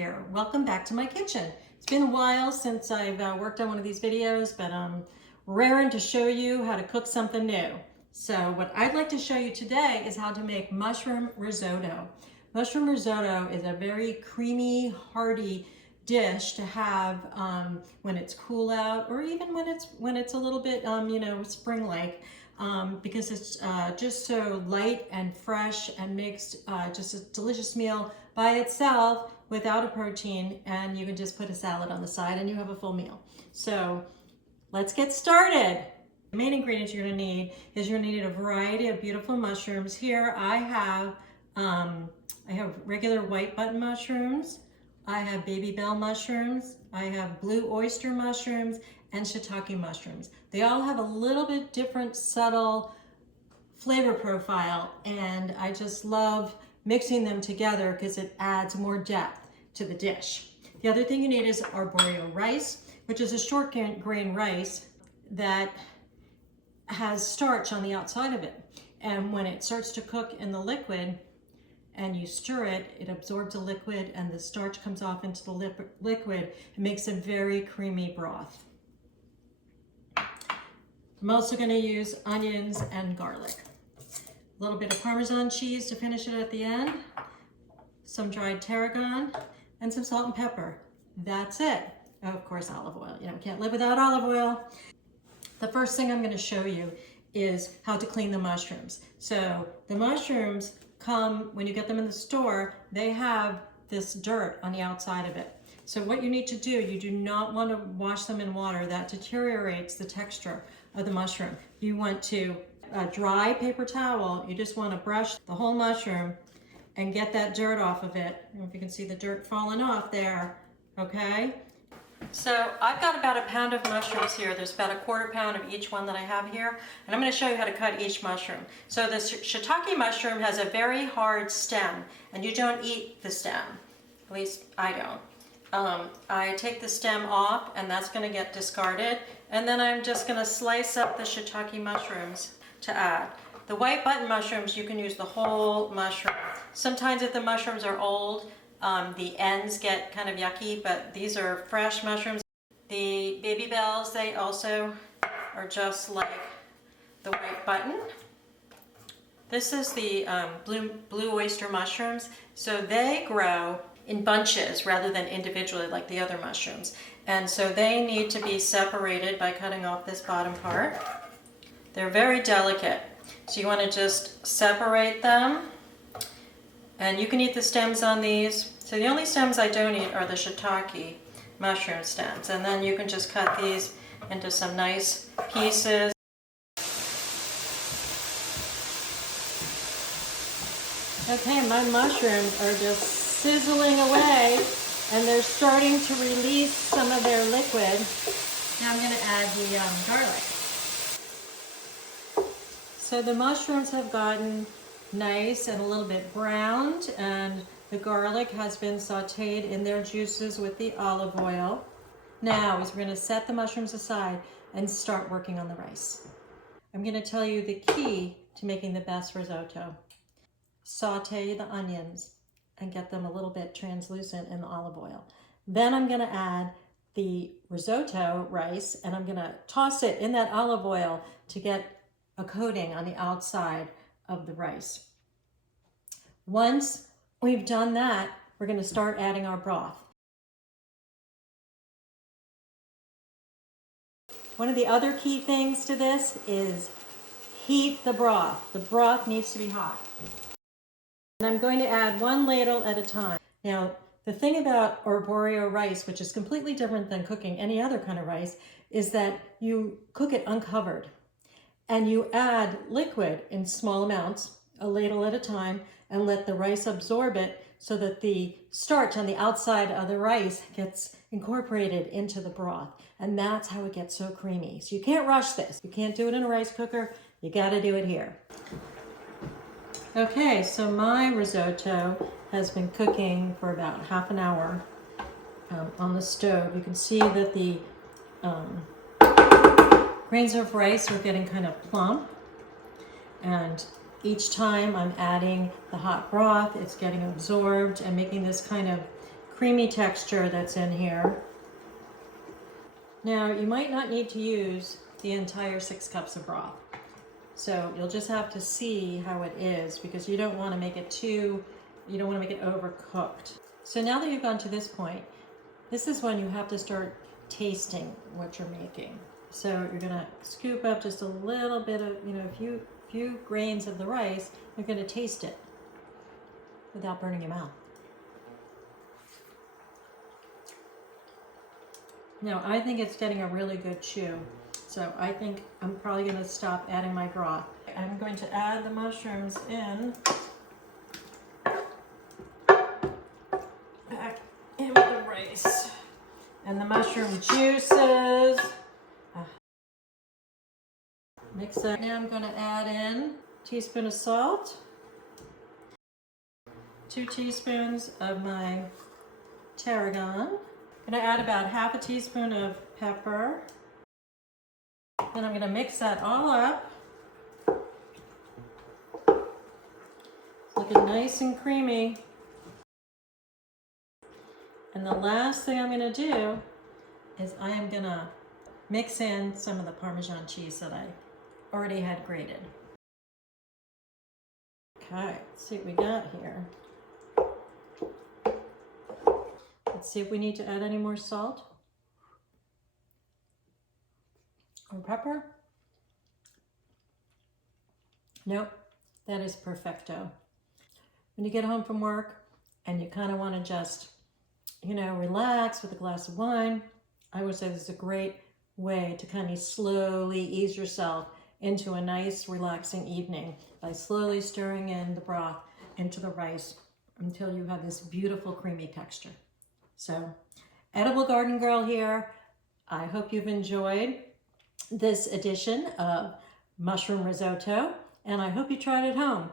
here. Welcome back to my kitchen. It's been a while since I've worked on one of these videos, but I'm raring to show you how to cook something new. So what I'd like to show you today is how to make mushroom risotto. Mushroom risotto is a very creamy, hearty dish to have when it's cool out, or even when it's a little bit spring-like, because it's just so light and fresh and makes just a delicious meal by itself without a protein, and you can just put a salad on the side and you have a full meal. So let's get started. The main ingredients you're going to need is you're going to need a variety of beautiful mushrooms. Here I have regular white button mushrooms, I have baby bell mushrooms, I have blue oyster mushrooms, and shiitake mushrooms. They all have a little bit different subtle flavor profile, and I just love mixing them together because it adds more depth to the dish. The other thing you need is arborio rice, which is a short grain rice that has starch on the outside of it. And when it starts to cook in the liquid and you stir it, it absorbs the liquid and the starch comes off into the liquid. It makes a very creamy broth. I'm also going to use onions and garlic. A little bit of Parmesan cheese to finish it at the end, some dried tarragon, and some salt and pepper. That's it. Oh, of course, olive oil. You know, can't live without olive oil. The first thing I'm going to show you is how to clean the mushrooms. So the mushrooms come, when you get them in the store, they have this dirt on the outside of it. So what you need to do, you do not want to wash them in water. That deteriorates the texture of the mushroom. You want to a dry paper towel, you just want to brush the whole mushroom and get that dirt off of it. I don't know if you can see the dirt falling off there, okay? So I've got about a pound of mushrooms here. There's about a quarter pound of each one that I have here, and I'm going to show you how to cut each mushroom. So the shiitake mushroom has a very hard stem, and you don't eat the stem. At least I don't. I take the stem off, and that's going to get discarded, and then I'm just going to slice up the shiitake mushrooms to add. The white button mushrooms, you can use the whole mushroom. Sometimes if the mushrooms are old, the ends get kind of yucky, but these are fresh mushrooms. The baby bells, they also are just like the white button. This is the blue oyster mushrooms. So they grow in bunches rather than individually like the other mushrooms. And so they need to be separated by cutting off this bottom part. They're very delicate. So you want to just separate them. And you can eat the stems on these. So the only stems I don't eat are the shiitake mushroom stems. And then you can just cut these into some nice pieces. Okay, my mushrooms are just sizzling away and they're starting to release some of their liquid. Now I'm going to add the garlic. So the mushrooms have gotten nice and a little bit browned, and the garlic has been sauteed in their juices with the olive oil. Now we're going to set the mushrooms aside and start working on the rice. I'm going to tell you the key to making the best risotto. Saute the onions and get them a little bit translucent in the olive oil. Then I'm going to add the risotto rice, and I'm going to toss it in that olive oil to get a coating on the outside of the rice. Once we've done that, we're going to start adding our broth. One of the other key things to this is heat the broth. The broth needs to be hot. And I'm going to add one ladle at a time. Now, the thing about arborio rice, which is completely different than cooking any other kind of rice, is that you cook it uncovered. And you add liquid in small amounts, a ladle at a time, and let the rice absorb it so that the starch on the outside of the rice gets incorporated into the broth. And that's how it gets so creamy. So you can't rush this. You can't do it in a rice cooker. You got to do it here. Okay, so my risotto has been cooking for about half an hour on the stove. You can see that the grains of rice are getting kind of plump, and each time I'm adding the hot broth, it's getting absorbed and making this kind of creamy texture that's in here. Now, you might not need to use the entire 6 cups of broth. So you'll just have to see how it is, because you don't want to make it overcooked. So now that you've gone to this point, this is when you have to start tasting what you're making. So you're gonna scoop up just a little bit of, a few grains of the rice. You're gonna taste it without burning your mouth. Now, I think it's getting a really good chew. So I think I'm probably gonna stop adding my broth. I'm going to add the mushrooms in. Back in with the rice. And the mushroom juices. Mix that. Now I'm gonna add in a teaspoon of salt. 2 teaspoons of my tarragon. I'm gonna add about half a teaspoon of pepper. Then I'm gonna mix that all up. It's looking nice and creamy. And the last thing I'm gonna do is I am gonna mix in some of the Parmesan cheese that I already had grated. Okay, let's see what we got here. Let's see if we need to add any more salt or pepper. Nope, that is perfecto. When you get home from work and you kind of want to just, relax with a glass of wine, I would say this is a great way to kind of slowly ease yourself into a nice, relaxing evening by slowly stirring in the broth into the rice until you have this beautiful creamy texture. So, Edible Garden Girl here. I hope you've enjoyed this edition of Mushroom Risotto, and I hope you try it at home.